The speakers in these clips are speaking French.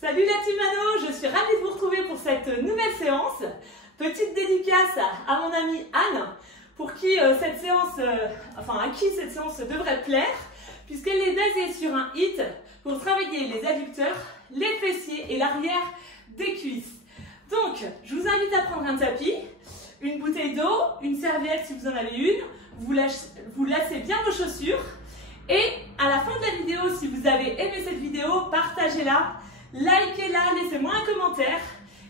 Salut la team Mano, je suis ravie de vous retrouver pour cette nouvelle séance. Petite dédicace à mon amie Anne, pour qui cette séance, à qui cette séance devrait plaire, puisqu'elle est basée sur un HIIT pour travailler les adducteurs, les fessiers et l'arrière des cuisses. Donc, je vous invite à prendre un tapis, une bouteille d'eau, une serviette si vous en avez une, vous lacez bien vos chaussures et à la fin de la vidéo, si vous avez aimé cette vidéo, partagez-la, likez-la, laissez-moi un commentaire.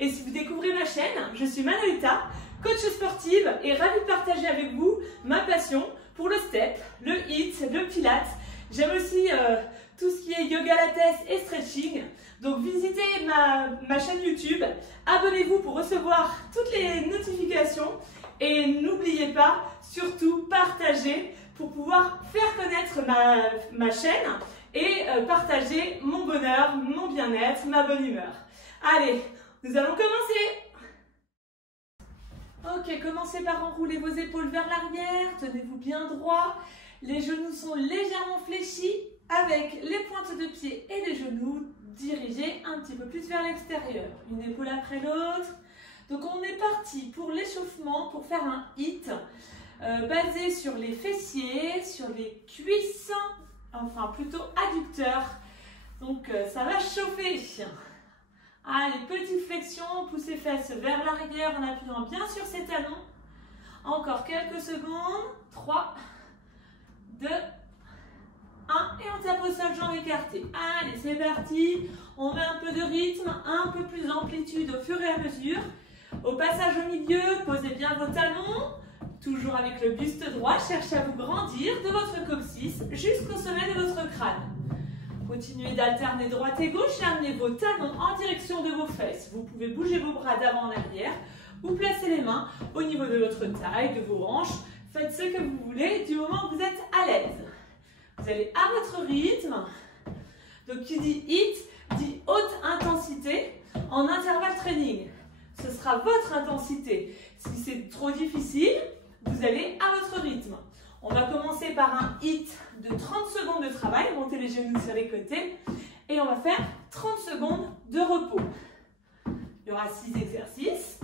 Et si vous découvrez ma chaîne, je suis Manoïta, coach sportive et ravie de partager avec vous ma passion pour le step, le HIIT, le pilates. J'aime aussi tout ce qui est yoga lattes et stretching. Donc visitez ma chaîne YouTube, abonnez-vous pour recevoir toutes les notifications et n'oubliez pas, surtout, partagez pour pouvoir faire connaître ma chaîne et partager mon bonheur, mon bien-être, ma bonne humeur. Allez, nous allons commencer. Ok, commencez par enrouler vos épaules vers l'arrière, tenez-vous bien droit. Les genoux sont légèrement fléchis avec les pointes de pied et les genoux dirigés un petit peu plus vers l'extérieur. Une épaule après l'autre. Donc on est parti pour l'échauffement, pour faire un HIIT basé sur les fessiers, sur les cuisses, enfin plutôt adducteurs. Donc ça va chauffer. Allez, petite flexion, poussez fesses vers l'arrière en appuyant bien sur ses talons. Encore quelques secondes. 3, 2, 1 et on tape au sol, jambes écartées. Allez, c'est parti. On met un peu de rythme, un peu plus d'amplitude au fur et à mesure. Au passage au milieu, posez bien vos talons. Toujours avec le buste droit, cherchez à vous grandir de votre coccyx jusqu'au sommet de votre crâne. Continuez d'alterner droite et gauche et amenez vos talons en direction de vos fesses. Vous pouvez bouger vos bras d'avant en arrière ou placer les mains au niveau de votre taille, de vos hanches. Faites ce que vous voulez du moment que vous êtes à l'aise. Vous allez à votre rythme. Donc qui dit HIIT dit haute intensité en intervalle training. Ce sera votre intensité. Si c'est trop difficile, vous allez à votre rythme. On va commencer par un HIIT de 30 secondes de travail. Montez les genoux sur les côtés. Et on va faire 30 secondes de repos. Il y aura 6 exercices.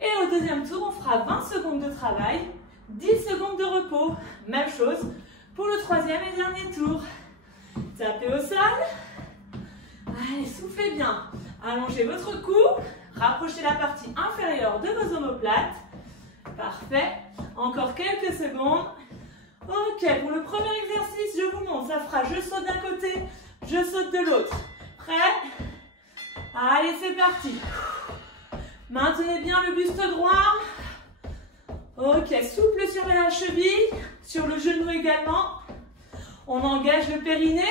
Et au deuxième tour, on fera 20 secondes de travail, 10 secondes de repos. Même chose pour le troisième et dernier tour. Tapez au sol. Allez, soufflez bien. Allongez votre cou. Rapprochez la partie inférieure de vos omoplates. Parfait. Encore quelques secondes. Ok, pour le premier exercice, je vous montre. Ça fera je saute d'un côté, je saute de l'autre. Prêt? Allez, c'est parti. Maintenez bien le buste droit. Ok, souple sur la cheville, sur le genou également. On engage le périnée.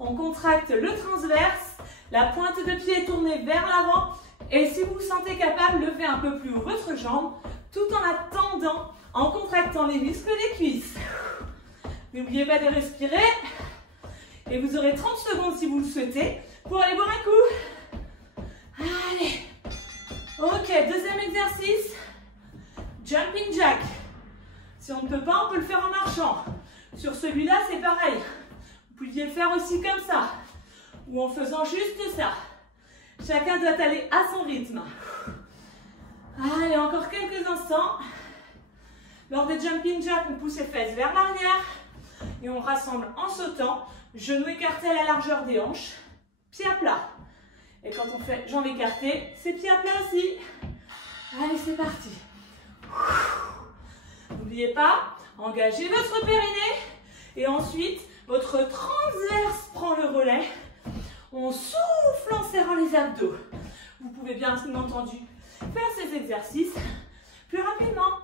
On contracte le transverse. La pointe de pied est tournée vers l'avant. Et si vous vous sentez capable, levez un peu plus haut votre jambe tout en la tendant, en contractant les muscles des cuisses. N'oubliez pas de respirer. Et vous aurez 30 secondes si vous le souhaitez pour aller boire un coup. Allez. Ok, deuxième exercice. Jumping jack. Si on ne peut pas, on peut le faire en marchant. Sur celui-là, c'est pareil. Vous pouviez le faire aussi comme ça. Ou en faisant juste ça. Chacun doit aller à son rythme. Allez, encore quelques instants. Lors des jumping jacks, on pousse les fesses vers l'arrière et on rassemble en sautant, genoux écartés à la largeur des hanches, pieds à plat. Et quand on fait jambes écartées, c'est pieds à plat aussi. Allez, c'est parti. N'oubliez pas, engagez votre périnée et ensuite, votre transverse prend le relais. On souffle en serrant les abdos. Vous pouvez bien entendu faire ces exercices plus rapidement.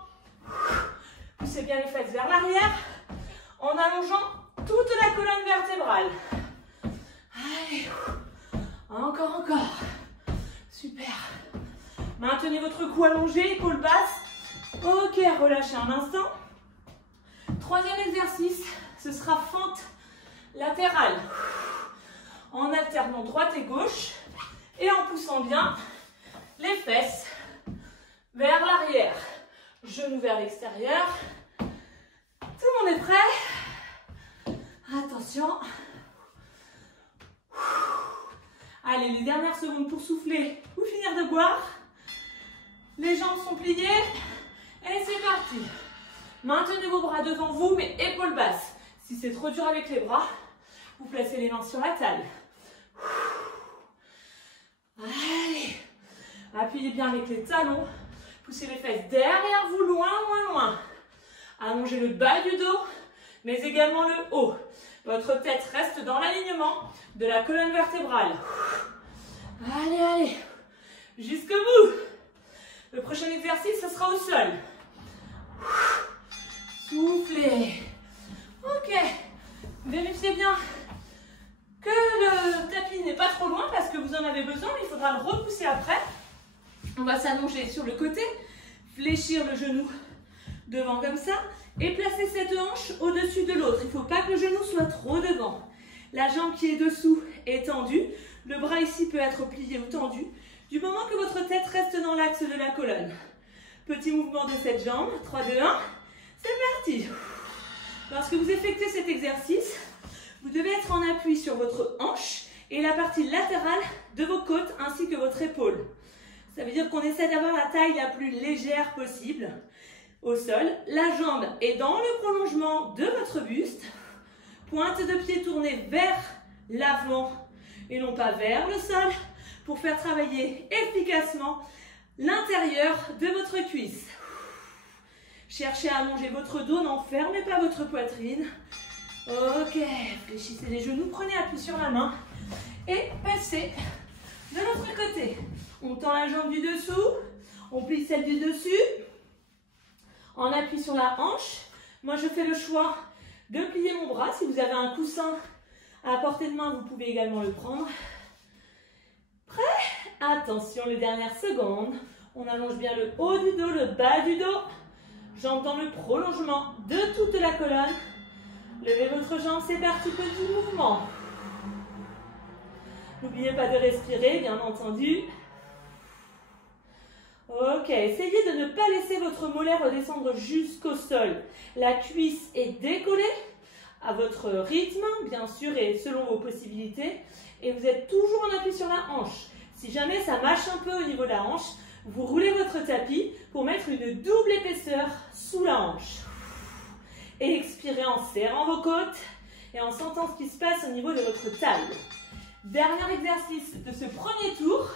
Poussez bien les fesses vers l'arrière en allongeant toute la colonne vertébrale. Allez, encore. Super. Maintenez votre cou allongé, épaules basses. Ok, relâchez un instant. Troisième exercice, ce sera fente latérale. En alternant droite et gauche et en poussant bien les fesses vers l'arrière. Genoux vers l'extérieur. Tout le monde est prêt? Attention. Allez, les dernières secondes pour souffler ou finir de boire. Les jambes sont pliées. Et c'est parti. Maintenez vos bras devant vous, mais épaules basses. Si c'est trop dur avec les bras, vous placez les mains sur la taille. Allez. Appuyez bien avec les talons. Poussez les fesses derrière vous, loin, loin, loin. Allongez le bas du dos, mais également le haut. Votre tête reste dans l'alignement de la colonne vertébrale. Allez, allez. Jusqu'au bout. Le prochain exercice, ce sera au sol. Soufflez. Ok. Vérifiez bien que le tapis n'est pas trop loin parce que vous en avez besoin. Il faudra le repousser après. On va s'allonger sur le côté, fléchir le genou devant comme ça et placer cette hanche au-dessus de l'autre. Il ne faut pas que le genou soit trop devant. La jambe qui est dessous est tendue. Le bras ici peut être plié ou tendu. Du moment que votre tête reste dans l'axe de la colonne. Petit mouvement de cette jambe. 3, 2, 1. C'est parti. Lorsque vous effectuez cet exercice, vous devez être en appui sur votre hanche et la partie latérale de vos côtes ainsi que votre épaule. Ça veut dire qu'on essaie d'avoir la taille la plus légère possible au sol. La jambe est dans le prolongement de votre buste. Pointe de pied tournée vers l'avant et non pas vers le sol pour faire travailler efficacement l'intérieur de votre cuisse. Cherchez à allonger votre dos, n'enfermez pas votre poitrine. Ok, fléchissez les genoux, prenez appui sur la main et passez de l'autre côté. On tend la jambe du dessous, on plie celle du dessus, en appui sur la hanche. Moi, je fais le choix de plier mon bras. Si vous avez un coussin à portée de main, vous pouvez également le prendre. Prêt? Attention, les dernières secondes. On allonge bien le haut du dos, le bas du dos. Jambes dans le prolongement de toute la colonne. Levez votre jambe, c'est parti, petit mouvement. N'oubliez pas de respirer, bien entendu. Ok, essayez de ne pas laisser votre molaire redescendre jusqu'au sol. La cuisse est décollée à votre rythme, bien sûr, et selon vos possibilités. Et vous êtes toujours en appui sur la hanche. Si jamais ça mâche un peu au niveau de la hanche, vous roulez votre tapis pour mettre une double épaisseur sous la hanche. Et expirez en serrant vos côtes et en sentant ce qui se passe au niveau de votre taille. Dernier exercice de ce premier tour,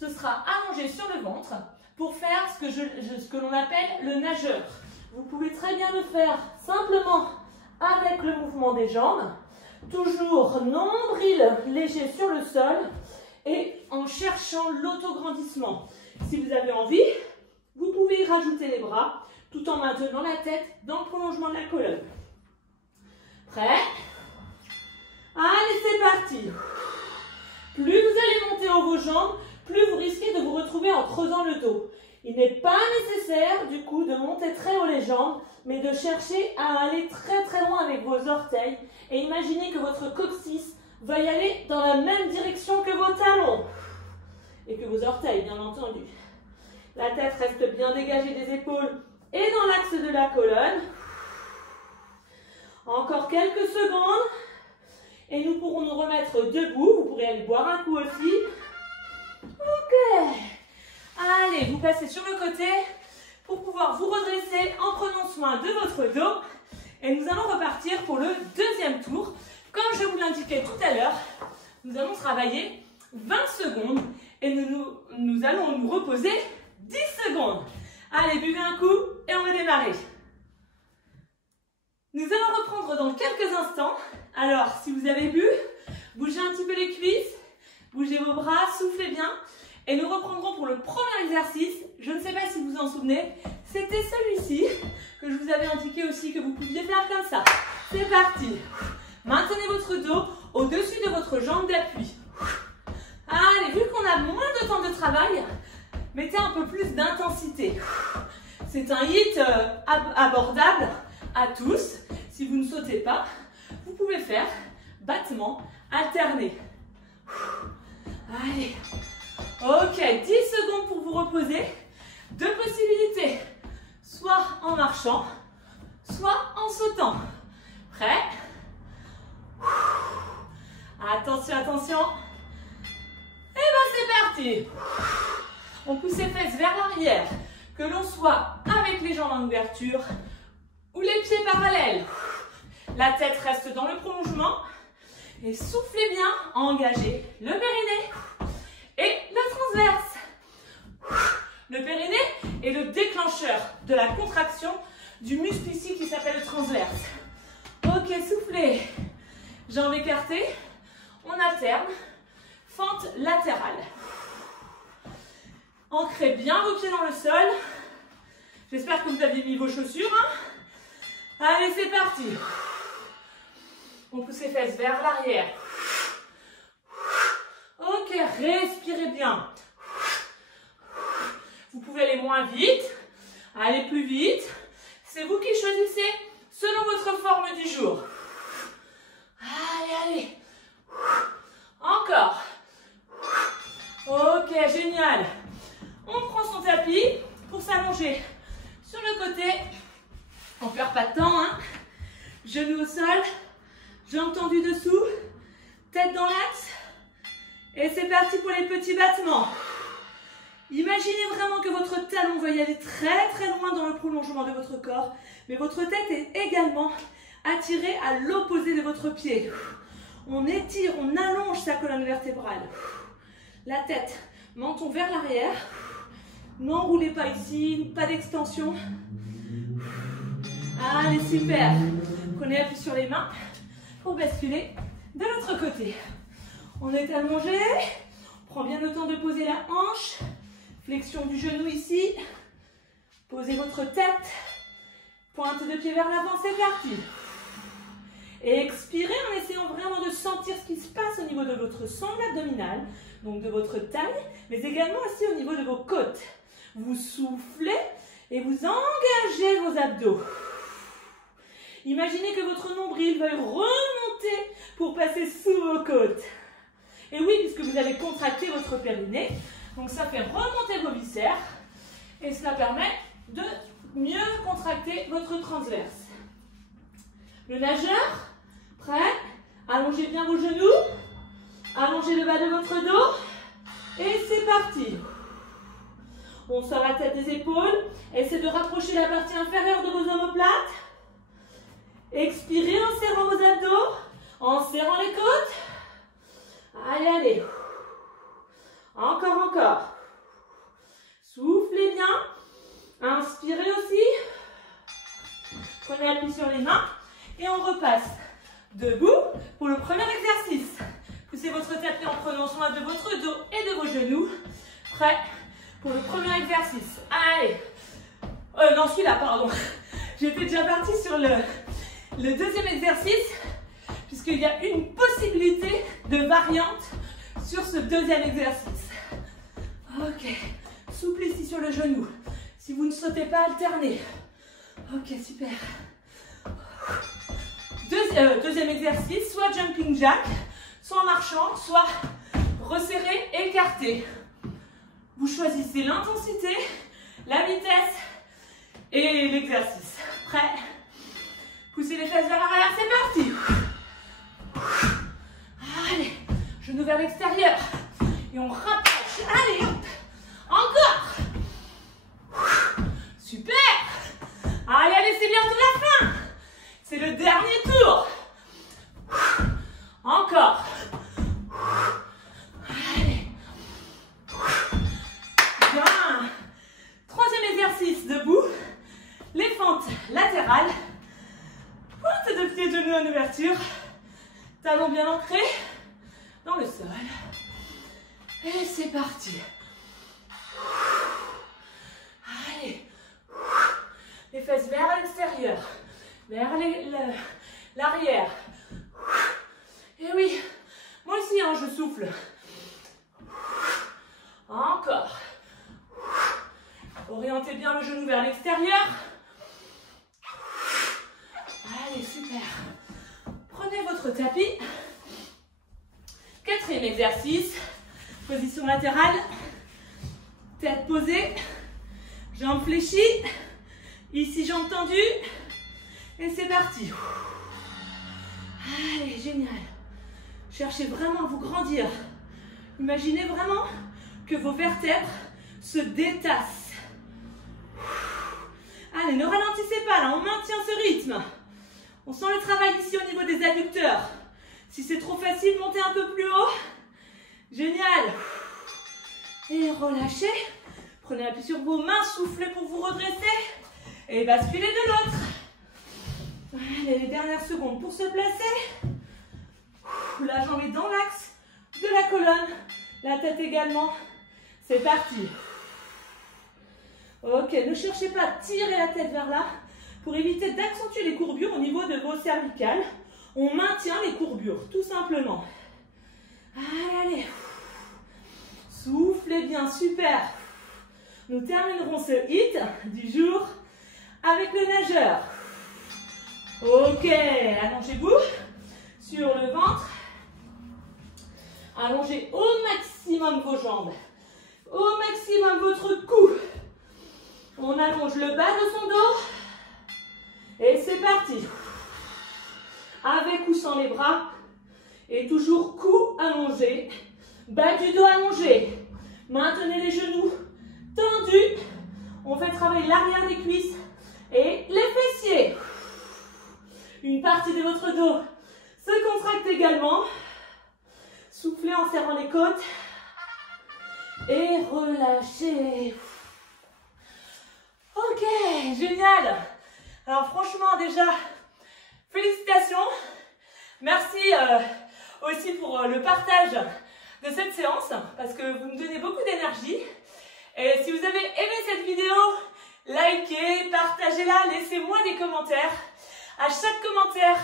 ce sera allongé sur le ventre pour faire ce que l'on appelle le nageur. Vous pouvez très bien le faire simplement avec le mouvement des jambes, toujours nombril léger sur le sol et en cherchant l'autograndissement. Si vous avez envie, vous pouvez y rajouter les bras tout en maintenant la tête dans le prolongement de la colonne. Prêt? Allez, c'est parti. Plus vous allez monter en vos jambes, plus vous risquez de vous retrouver en creusant le dos. Il n'est pas nécessaire du coup de monter très haut les jambes, mais de chercher à aller très très loin avec vos orteils et imaginez que votre coccyx va y aller dans la même direction que vos talons et que vos orteils, bien entendu. La tête reste bien dégagée des épaules et dans l'axe de la colonne. Encore quelques secondes et nous pourrons nous remettre debout. Vous pourrez aller boire un coup aussi. Ok. Allez, vous passez sur le côté pour pouvoir vous redresser en prenant soin de votre dos. Et nous allons repartir pour le deuxième tour. Comme je vous l'indiquais tout à l'heure, nous allons travailler 20 secondes et nous allons nous reposer 10 secondes. Allez, buvez un coup et on va démarrer. Nous allons reprendre dans quelques instants. Alors, si vous avez bu, bougez un petit peu les cuisses, bougez vos bras, soufflez bien. Et nous reprendrons pour le premier exercice. Je ne sais pas si vous vous en souvenez, c'était celui-ci que je vous avais indiqué aussi que vous pouviez faire comme ça. C'est parti. Maintenez votre dos au-dessus de votre jambe d'appui. Allez, vu qu'on a moins de temps de travail, mettez un peu plus d'intensité. C'est un hit abordable à tous. Si vous ne sautez pas, vous pouvez faire battement alterné. Allez. Ok, 10 secondes pour vous reposer. Deux possibilités. Soit en marchant, soit en sautant. Prêt? Attention, attention. parti. On pousse les fesses vers l'arrière, que l'on soit avec les jambes en ouverture ou les pieds parallèles. La tête reste dans le prolongement et soufflez bien, engagez le périnée et le transverse. Le périnée est le déclencheur de la contraction du muscle ici qui s'appelle le transverse. Ok, soufflez. Jambes écartées, on alterne, fente latérale. Ancrez bien vos pieds dans le sol. J'espère que vous aviez mis vos chaussures. Allez, c'est parti. On pousse les fesses vers l'arrière. Ok, respirez bien. Vous pouvez aller moins vite, aller plus vite. C'est vous qui choisissez selon votre forme du jour. Allez, allez. Encore. Ok, génial. On prend son tapis pour s'allonger sur le côté. On ne perd pas de temps, hein. Genoux au sol, jambes tendues dessous, tête dans l'axe. Et c'est parti pour les petits battements. Imaginez vraiment que votre talon veuille aller très très loin dans le prolongement de votre corps, mais votre tête est également attirée à l'opposé de votre pied. On étire, on allonge sa colonne vertébrale. La tête, menton vers l'arrière. N'enroulez pas ici, pas d'extension. Allez, super. Prenez appui sur les mains pour basculer de l'autre côté. On est allongé. Prends bien le temps de poser la hanche. Flexion du genou ici. Posez votre tête. Pointe de pied vers l'avant, c'est parti. Et expirez en essayant vraiment de sentir ce qui se passe au niveau de votre sangle abdominale, donc de votre taille, mais également aussi au niveau de vos côtes. Vous soufflez et vous engagez vos abdos. Imaginez que votre nombril veuille remonter pour passer sous vos côtes. Et oui, puisque vous avez contracté votre périnée, donc ça fait remonter vos viscères et cela permet de mieux contracter votre transverse. Le nageur, prêt? Allongez bien vos genoux, allongez le bas de votre dos et c'est parti. On sort la tête des épaules, essayez de rapprocher la partie inférieure de vos omoplates. Expirez en serrant vos abdos, en serrant les côtes. Allez, allez. Encore, encore. Soufflez bien. Inspirez aussi. Prenez appui sur les mains et on repasse debout pour le premier exercice. Poussez votre tapis en prenant soin de votre dos et de vos genoux. Prêt pour le premier exercice. Allez. Non, celui-là, pardon. J'étais déjà partie sur le deuxième exercice, puisqu'il y a une possibilité de variante sur ce deuxième exercice. Ok. Souple ici sur le genou. Si vous ne sautez pas, alternez. Ok, super. Deuxième exercice, soit jumping jack, soit en marchant, soit resserré, écarté. Vous choisissez l'intensité, la vitesse et l'exercice. Prêt? Poussez les fesses vers l'arrière, c'est parti. Allez, genoux vers l'extérieur. Et on rapproche. Allez, hop. Encore. Super. Allez, allez, c'est bientôt la fin. C'est le dernier tour. Encore. Allez. Bien. Troisième exercice, debout. Les fentes latérales. Pointe de pied, genoux en ouverture. Talons bien ancrés dans le sol. Et c'est parti. Allez. Les fesses vers l'extérieur. Vers l'arrière. Et oui, moi aussi, hein, je souffle. Encore. Orientez bien le genou vers l'extérieur. Allez, super. Prenez votre tapis. Quatrième exercice. Position latérale. Tête posée. Jambes fléchies. Ici, jambes tendues. Et c'est parti. Allez, génial. Cherchez vraiment à vous grandir. Imaginez vraiment que vos vertèbres se détassent. Allez, ne ralentissez pas là, on maintient ce rythme. On sent le travail ici au niveau des adducteurs. Si c'est trop facile, montez un peu plus haut. Génial. Et relâchez. Prenez appui sur vos mains, soufflez pour vous redresser. Et basculez de l'autre. Allez, les dernières secondes pour se placer. La jambe est dans l'axe de la colonne. La tête également. C'est parti. Ok, ne cherchez pas à tirer la tête vers là pour éviter d'accentuer les courbures au niveau de vos cervicales. On maintient les courbures, tout simplement. Allez. Soufflez bien, super. Nous terminerons ce hit du jour avec le nageur. Ok, allongez-vous sur le ventre. Allongez au maximum vos jambes, au maximum votre cou. On allonge le bas de son dos. Et c'est parti. Avec ou sans les bras. Et toujours cou allongé. Bas du dos allongé. Maintenez les genoux tendus. On fait travailler l'arrière des cuisses et les fessiers. Une partie de votre dos se contracte également. Soufflez en serrant les côtes. Et relâchez. Ok, génial. Alors franchement déjà, félicitations. Merci aussi pour le partage de cette séance parce que vous me donnez beaucoup d'énergie. Et si vous avez aimé cette vidéo, likez, partagez-la, laissez-moi des commentaires. À chaque commentaire,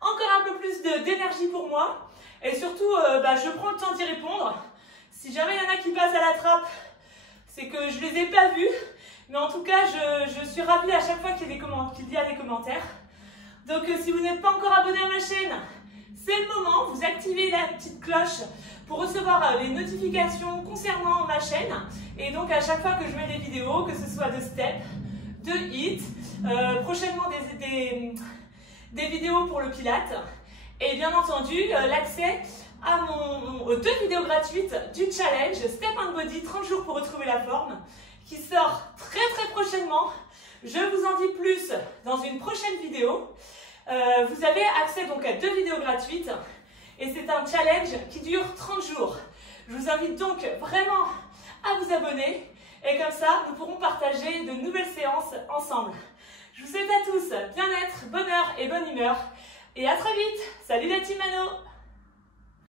encore un peu plus d'énergie pour moi. Et surtout, je prends le temps d'y répondre. Si jamais il y en a qui passent à la trappe, c'est que je ne les ai pas vus. Mais en tout cas, je suis ravie à chaque fois qu'il y a des commentaires. Donc, si vous n'êtes pas encore abonné à ma chaîne, c'est le moment. Vous activez la petite cloche pour recevoir les notifications concernant ma chaîne. Et donc, à chaque fois que je mets des vidéos, que ce soit de step, de hit, prochainement des vidéos pour le Pilates. Et bien entendu, l'accès aux 2 vidéos gratuites du challenge Step and Body 30 jours pour retrouver la forme, qui sort très prochainement. Je vous en dis plus dans une prochaine vidéo. Vous avez accès donc à 2 vidéos gratuites et c'est un challenge qui dure 30 jours. Je vous invite donc vraiment à vous abonner et comme ça, nous pourrons partager de nouvelles séances ensemble. Je vous souhaite à tous bien-être, bonheur et bonne humeur et à très vite. Salut la team Mano.